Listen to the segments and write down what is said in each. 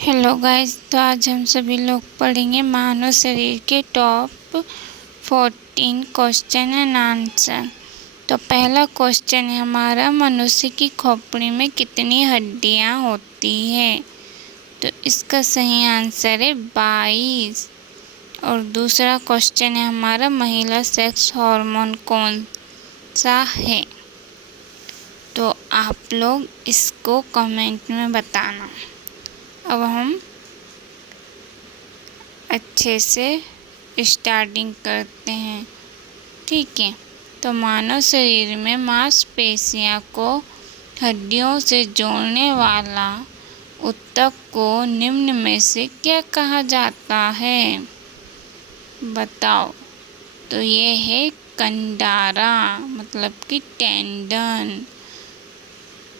Hello guys, तो आज हम सभी लोग पढ़ेंगे मानव शरीर के टॉप 14 क्वेश्चन एंड आंसर। तो पहला क्वेश्चन है हमारा, मनुष्य की खोपड़ी में कितनी हड्डियां होती हैं? तो इसका सही आंसर है 22। और दूसरा क्वेश्चन है हमारा, महिला सेक्स हार्मोन कौन सा है? तो आप लोग इसको कमेंट में बताना। अब हम अच्छे से स्टार्टिंग करते हैं, ठीक है। तो मानव शरीर में मांसपेशियों को हड्डियों से जोड़ने वाला ऊतक को निम्न में से क्या कहा जाता है? बताओ। तो ये है कंडारा, मतलब कि टेंडन।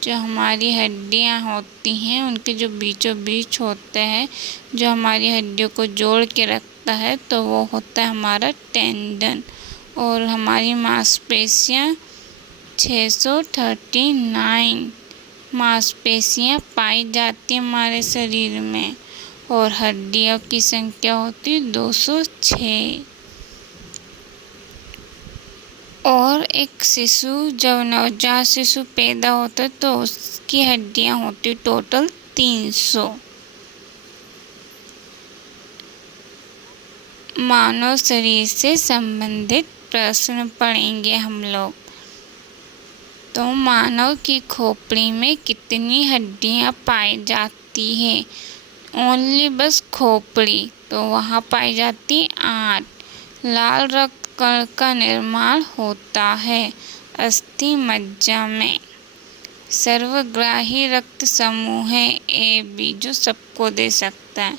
जो हमारी हड्डियां होती हैं उनके जो बीचों बीच होते हैं, जो हमारी हड्डियों को जोड़ के रखता है, तो वो होता है हमारा टेंडन। और हमारी मांसपेशियां 639 मांसपेशियां पाई जाती हैं हमारे शरीर में, और हड्डियों की संख्या होती है 206। और एक शिशु, जब नवजात शिशु पैदा होता है तो उसकी हड्डियां होती टोटल 300। मानव शरीर से संबंधित प्रश्न पढ़ेंगे हम लोग। तो मानव की खोपड़ी में कितनी हड्डियां पाई जाती है? ओनली बस खोपड़ी, तो वहाँ पाई जाती 8। लाल रक्त कण का निर्माण होता है अस्थि मज्जा में। सर्वग्राही रक्त समूह है AB, जो सबको दे सकता है।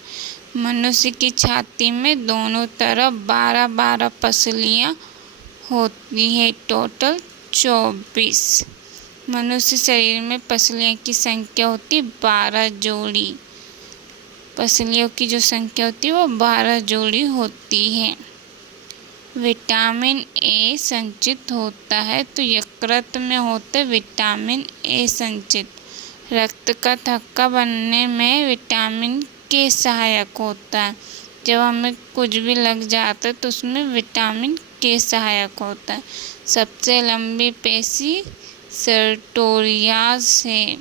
मनुष्य की छाती में दोनों तरफ 12-12 पसलियाँ होती है, टोटल 24। मनुष्य शरीर में पसलियों की संख्या होती 12 जोड़ी। पसलियों की जो संख्या होती है वो 12 जोड़ी होती है। विटामिन ए संचित होता है, तो यकृत में होता है विटामिन ए संचित। रक्त का थक्का बनने में विटामिन के सहायक होता है। जब हमें कुछ भी लग जाता है तो उसमें विटामिन के सहायक होता है। सबसे लंबी पेशी सर्टोरियस है।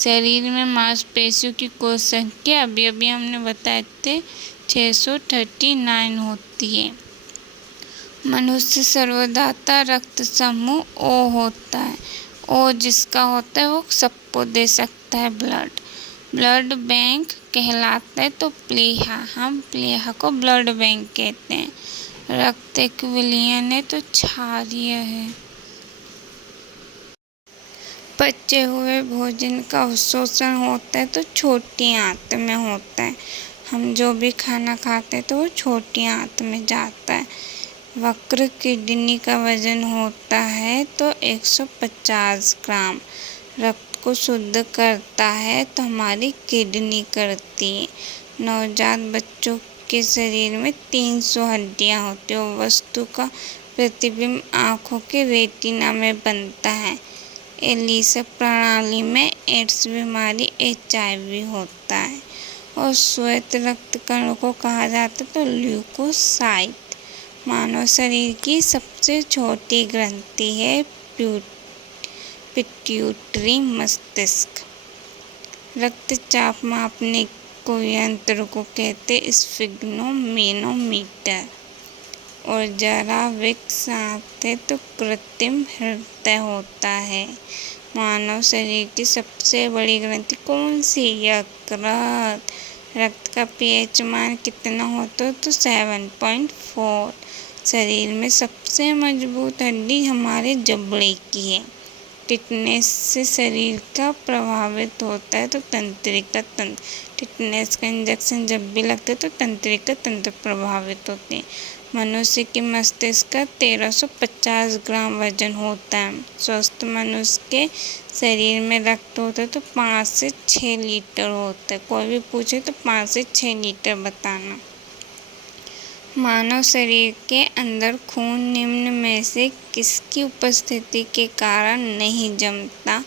शरीर में मांसपेशियों की कुल संख्या अभी हमने बताए थे 639 होती है। मनुष्य सर्वदाता रक्त समूह ओ होता है। ओ जिसका होता है वो सबको दे सकता है ब्लड बैंक कहलाता है। तो प्लीहा, हम प्लीहा को ब्लड बैंक कहते हैं। रक्त एक विलयन है, तो क्षारीय है। पचे हुए भोजन का अवशोषण होता है, तो छोटी आंत में होता है। हम जो भी खाना खाते हैं तो वो छोटी आंत में जाता है। वक्र किडनी का वजन होता है तो 150 ग्राम। रक्त को शुद्ध करता है तो हमारी किडनी करती है। नवजात बच्चों के शरीर में 300 हड्डियां होती हैं। वस्तु का प्रतिबिंब आँखों के रेटिना में बनता है। एलिसा प्रणाली में एड्स बीमारी HIV होता है। और श्वेत रक्त कणों को कहा जाता है तो ल्यूकोसाइट। मानव शरीर की सबसे छोटी ग्रंथि है पिट्यूटरी मस्तिष्क। रक्तचाप मापने को यंत्र को कहते स्फिग्नोमेनोमीटर। और जरा विकसित है तो कृत्रिम हृदय होता है। मानव शरीर की सबसे बड़ी ग्रंथि कौन सी? यकृत। रक्त का pH मान कितना होता है? तो 7.4। शरीर में सबसे मजबूत हड्डी हमारे जबड़े की है। टिटनेस से शरीर का प्रभावित होता है तो तंत्रिका तंत्र। टिटनेस का इंजेक्शन जब भी लगता है तो तंत्रिका तंत्र प्रभावित होते हैं। मनुष्य के मस्तिष्क का 1350 ग्राम वजन होता है। स्वस्थ मनुष्य के शरीर में रक्त होता है तो 5 से 6 लीटर होता है। कोई भी पूछे तो 5 से 6 लीटर बताना। मानव शरीर के अंदर खून निम्न में से किसकी उपस्थिति के कारण नहीं जमता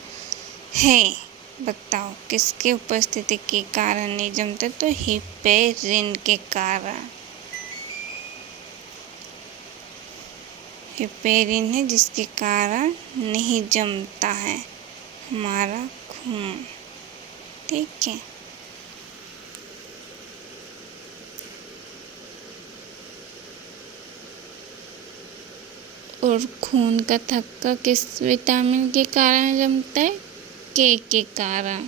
है? बताओ किसकी उपस्थिति के कारण नहीं जमता? तो हिपेरिन के कारण। हिपेरिन है जिसके कारण नहीं जमता है हमारा खून। ठीक है। और खून का थक्का किस विटामिन के कारण जमता है? के कारण।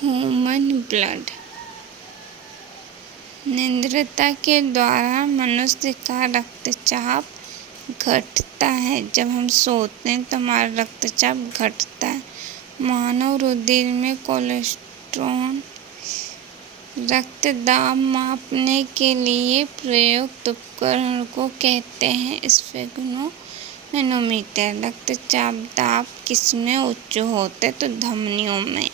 Human blood. निद्रता के द्वारा मनुष्य का रक्तचाप घटता है। जब हम सोते हैं तो हमारा रक्तचाप घटता है। मानव रुधिर में कोलेस्ट्रॉल रक्त दाब मापने के लिए प्रयुक्त उपकरण को कहते हैं स्फेग्नोमेनोमीटर। रक्तचाप दाब किसमें उच्च होता है? तो धमनियों में।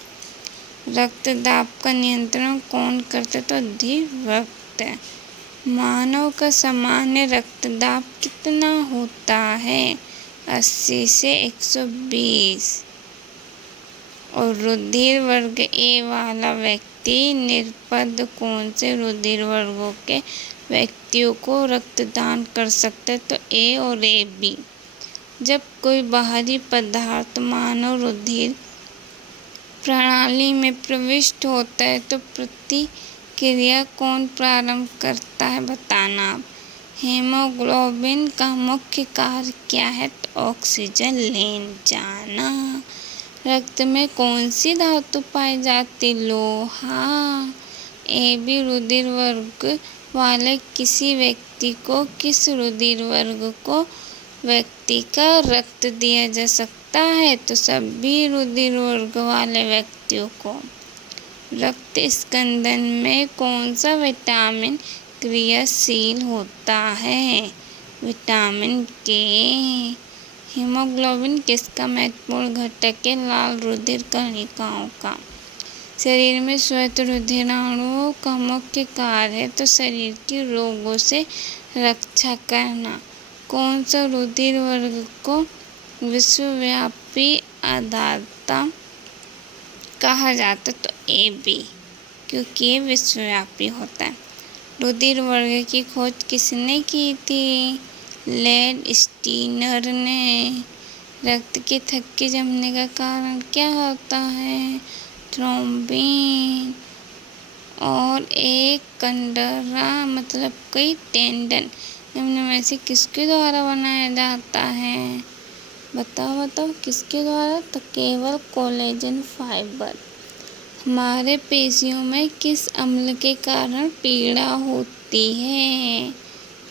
रक्त दाब का नियंत्रण कौन करता है? तो अधिवक्त। मानव का सामान्य रक्त दाब कितना होता है? 80 से 120। और रुधिर वर्ग ए वाला व्यक्ति निरपद कौन से रुधिर वर्गों के व्यक्तियों को रक्तदान कर सकता है? तो ए और ए बी। जब कोई बाहरी पदार्थ मानव रुधिर प्रणाली में प्रविष्ट होता है तो प्रतिक्रिया कौन प्रारंभ करता है? बताना आप। हीमोग्लोबिन का मुख्य कार्य क्या है? तो ऑक्सीजन ले जाना। रक्त में कौन सी धातु पाई जाती? लोहा। ए बी रुधिर वर्ग वाले किसी व्यक्ति को किस रुधिर वर्ग को व्यक्ति का रक्त दिया जा सकता है? तो सभी रुधिर वर्ग वाले व्यक्तियों को। रक्त स्कंदन में कौन सा विटामिन क्रियाशील होता है? विटामिन के। हीमोग्लोबिन किसका महत्वपूर्ण घटक है? लाल रुधिर कणिकाओं का। शरीर में श्वेत रुधिराणुओं का मुख्य कार्य है तो शरीर के रोगों से रक्षा करना। कौन सा रुधिर वर्ग को विश्वव्यापी आर्द्रता कहा जाता है? तो ए बी, क्योंकि ये विश्वव्यापी होता है। रुधिर वर्ग की खोज किसने की थी? लेड स्टीनर ने। रक्त के थक्के जमने का कारण क्या होता है? थ्रोम्बिन। और एक कंडरा मतलब कई टेंडन निम्न में से किसके द्वारा बनाया जाता है? बताओ किसके द्वारा? तो केवल कोलेजन फाइबर। हमारे पेशियों में किस अम्ल के कारण पीड़ा होती है?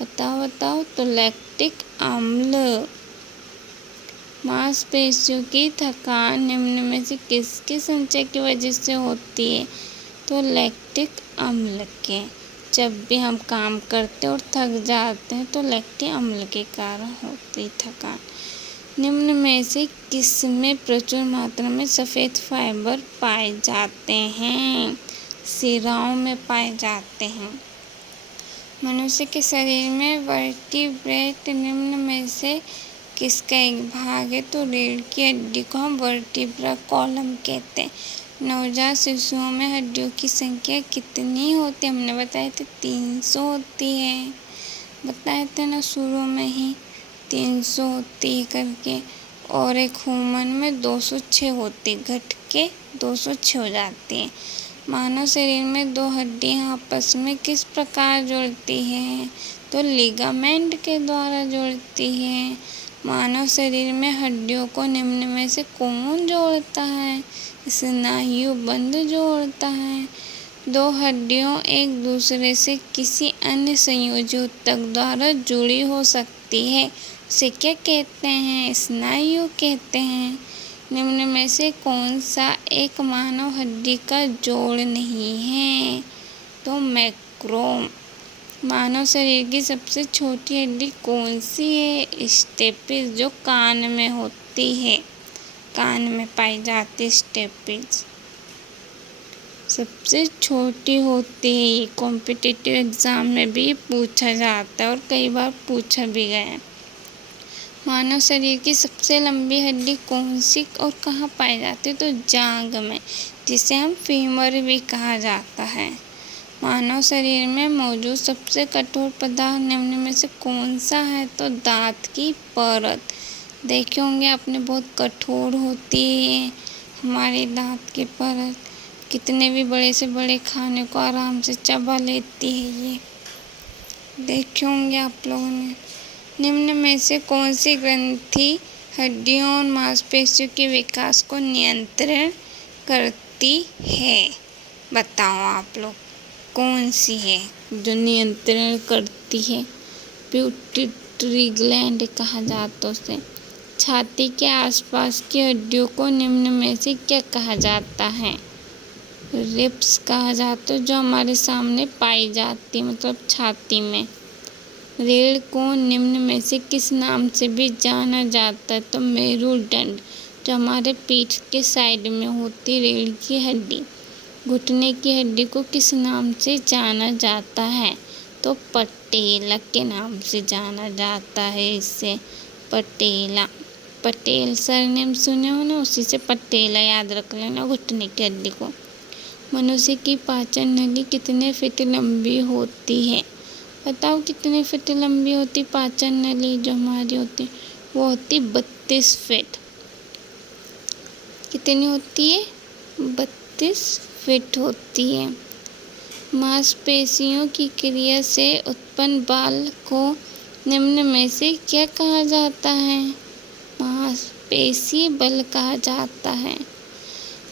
बताओ तो लैक्टिक अम्ल। मांसपेशियों की थकान निम्न में से किसके संचय की वजह से होती है? तो लैक्टिक अम्ल के। जब भी हम काम करते और थक जाते हैं तो लैक्टिक अम्ल के कारण होती थकान। निम्न में से किसमें प्रचुर मात्रा में सफ़ेद फाइबर पाए जाते हैं? शिराओं में पाए जाते हैं। मनुष्य के शरीर में वर्टिब्रेट निम्न में से किसका एक भाग है? तो रीढ़ की हड्डी को हम वर्टिब्रा कॉलम कहते हैं। नवजात शिशुओं में हड्डियों की संख्या कितनी होती है? हमने बताया था 300 होती है। बताया था ना शुरू में ही 300 होती है करके। और एक ह्यूमन में 206 होती, घट के 206 हो जाती है। मानव शरीर में दो हड्डियां आपस में किस प्रकार जुड़ती हैं? तो लिगामेंट के द्वारा जुड़ती है। मानव शरीर में हड्डियों को निम्न में से कौन जोड़ता है? स्नायुबंध जोड़ता है। दो हड्डियों एक दूसरे से किसी अन्य संयोजी ऊतक द्वारा जुड़ी हो सकती है, उसे क्या कहते हैं? स्नायु कहते हैं। निम्न में से कौन सा एक मानव हड्डी का जोड़ नहीं है? तो मैक्रोम। मानव शरीर की सबसे छोटी हड्डी कौन सी है? स्टेपिस, जो कान में होती है, कान में पाई जाती है स्टेपिस, सबसे छोटी होती है। ये कॉम्पिटिटिव एग्जाम में भी पूछा जाता है और कई बार पूछा भी गया है। मानव शरीर की सबसे लंबी हड्डी कौन सी और कहाँ पाई जाती है? तो जांघ में, जिसे हम फीमर भी कहा जाता है। मानव शरीर में मौजूद सबसे कठोर पदार्थ निम्न में से कौन सा है? तो दांत की परत। देखे होंगे आपने, बहुत कठोर होती है हमारे दांत की परत। कितने भी बड़े से बड़े खाने को आराम से चबा लेती है ये, देखे होंगे आप लोगों ने। निम्न में से कौन सी ग्रंथि हड्डियों और मांसपेशियों के विकास को नियंत्रण करती है? बताओ आप लोग, कौन सी है जो नियंत्रण करती है? पिट्यूटरी ग्लैंड कहा जाता है उसे। छाती के आसपास की हड्डियों को निम्न में से क्या कहा जाता है? रिब्स कहा जाता है, जो हमारे सामने पाई जाती है, मतलब छाती में। रीढ़ को निम्न में से किस नाम से भी जाना जाता है? तो मेरुदंड, जो हमारे पीठ के साइड में होती रीढ़ की हड्डी। घुटने की हड्डी को किस नाम से जाना जाता है? तो पटेला के नाम से जाना जाता है इसे, पटेला। पटेल सरनेम सुने हो ना, उसी से पटेला याद रख लेना घुटने की हड्डी को। मनुष्य की पाचन नली कितने फीट लंबी होती है? बताओ कितने फीट लंबी होती पाचन नली जो हमारी होती? वो होती 32 फीट। कितनी होती है? 32 फीट होती है। मांसपेशियों की क्रिया से उत्पन्न बाल को निम्न में से क्या कहा जाता है? मांसपेशी बल कहा जाता है।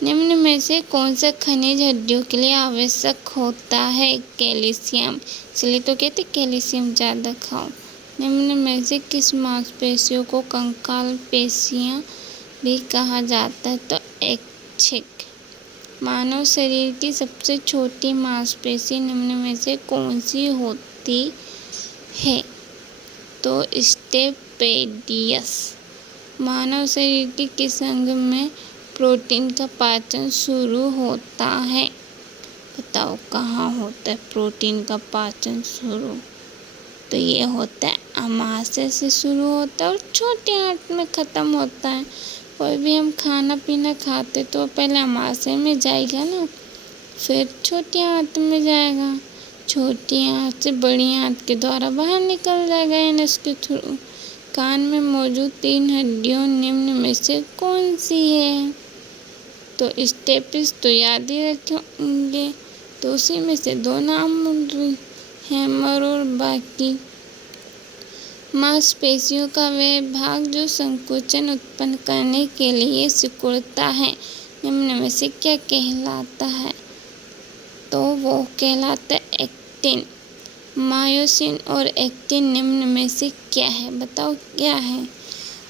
निम्न में से कौन सा खनिज हड्डियों के लिए आवश्यक होता है? कैल्शियम। इसलिए तो कहते कैल्शियम ज़्यादा खाओ। निम्न में से किस मांसपेशियों को कंकाल पेशियाँ भी कहा जाता है? तो ऐच्छिक। मानव शरीर की सबसे छोटी मांसपेशी निम्न में से कौन सी होती है? तो स्टेपेडियस। मानव शरीर के किस अंग में प्रोटीन का पाचन शुरू होता है? बताओ कहाँ होता है प्रोटीन का पाचन शुरू? तो ये होता है अमाशय से शुरू होता है और छोटे आंत में ख़त्म होता है। कोई भी हम खाना पीना खाते तो पहले अमाशय में जाएगा ना, फिर छोटी आंत में जाएगा, छोटी आंत से बड़ी आंत के द्वारा बाहर निकल जाएगा एनस के थ्रू। कान में मौजूद 3 हड्डियों निम्न में से कौन सी है? तो स्टेपिस तो याद ही रखेंगे, तो उसी में से 2 नाम हैमर और बाकी। मांसपेशियों का वह भाग जो संकोचन उत्पन्न करने के लिए सिकुड़ता है, निम्न में से क्या कहलाता है? तो वो कहलाता है एक्टिन। मायोसिन और एक्टिन निम्न में से क्या है? बताओ क्या है?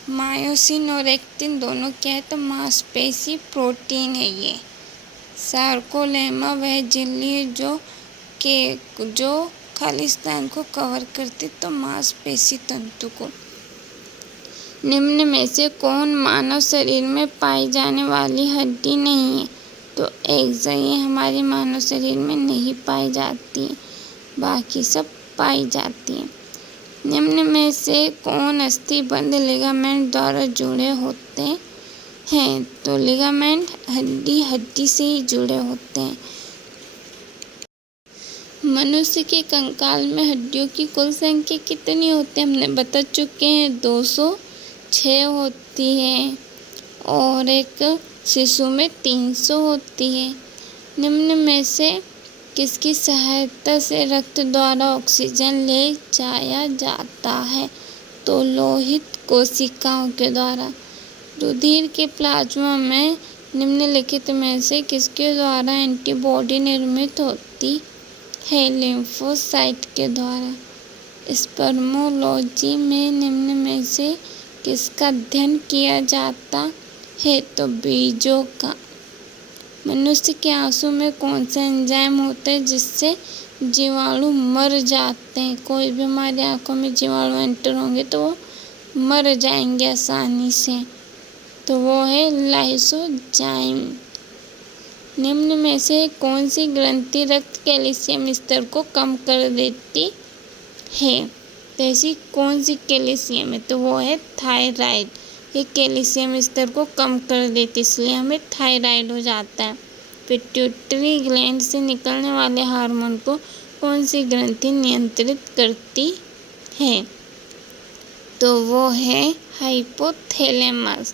मायोसिन और एक्टिन दोनों क्या है? तो मांसपेशी प्रोटीन है ये। सार्कोलेमा वह झिल्ली है जो खालिस्तान को कवर करती, तो मांसपेशी तंतु को। निम्न में से कौन मानव शरीर में पाई जाने वाली हड्डी नहीं है? तो एक्सा, ये हमारे मानव शरीर में नहीं पाई जाती, बाकी सब पाई जाती है। निम्न में से कौन अस्थिबंध लिगामेंट द्वारा जुड़े होते हैं? तो लिगामेंट हड्डी से ही जुड़े होते हैं। मनुष्य के कंकाल में हड्डियों की कुल संख्या कितनी होती है? हमने बता चुके हैं 206 होती है, और एक शिशु में 300 होती है। निम्न में से किसकी सहायता से रक्त द्वारा ऑक्सीजन ले जाया जाता है? तो लोहित कोशिकाओं के द्वारा। रुधिर के प्लाज्मा में निम्नलिखित में से किसके द्वारा एंटीबॉडी निर्मित होती है? लिम्फोसाइट के द्वारा। स्पर्मोलॉजी में निम्न में से किसका अध्ययन किया जाता है? तो बीजों का। मनुष्य के आंसू में कौन सा एंजाइम होता है जिससे जीवाणु मर जाते हैं? कोई भी हमारी आंखों में जीवाणु एंटर होंगे तो वो मर जाएंगे आसानी से, तो वो है लाइसोजाइम। निम्न में से कौन सी ग्रंथि रक्त कैल्शियम स्तर को कम कर देती है? तो ऐसी कौन सी कैल्शियम है, तो वो है थायराइड। ये कैल्शियम स्तर को कम कर देती, इसलिए हमें थायराइड हो जाता है। पिट्यूटरी ग्लैंड से निकलने वाले हार्मोन को कौन सी ग्रंथि नियंत्रित करती है, तो वो है हाइपोथैलेमस।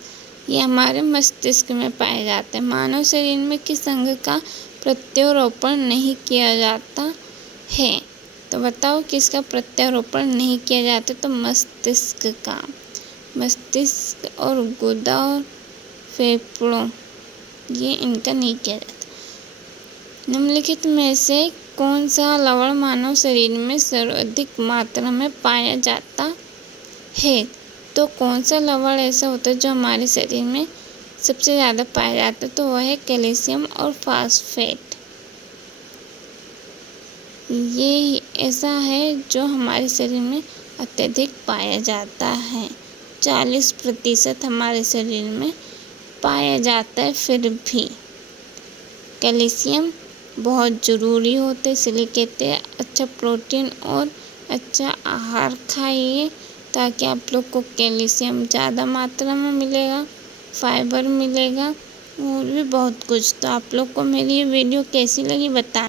ये हमारे मस्तिष्क में पाया जाता है। मानव शरीर में किस अंग का प्रत्यारोपण नहीं किया जाता है, तो बताओ किसका प्रत्यारोपण नहीं किया जाता, तो मस्तिष्क का। मस्तिष्क और गुदा और फेफड़ों, ये इनका नहीं किया जाता। निम्नलिखित में से कौन सा लवण मानव शरीर में सर्वाधिक मात्रा में पाया जाता है, तो कौन सा लवण ऐसा होता है जो हमारे शरीर में सबसे ज़्यादा पाया जाता है, तो वह है कैल्शियम और फास्फेट। ये ऐसा है जो हमारे शरीर में अत्यधिक पाया जाता है। 40% हमारे शरीर में पाया जाता है। फिर भी कैल्शियम बहुत ज़रूरी होता है, इसलिए कहते हैं अच्छा प्रोटीन और अच्छा आहार खाइए, ताकि आप लोग को कैल्शियम ज़्यादा मात्रा में मिलेगा, फाइबर मिलेगा और भी बहुत कुछ। तो आप लोग को मेरी ये वीडियो कैसी लगी बता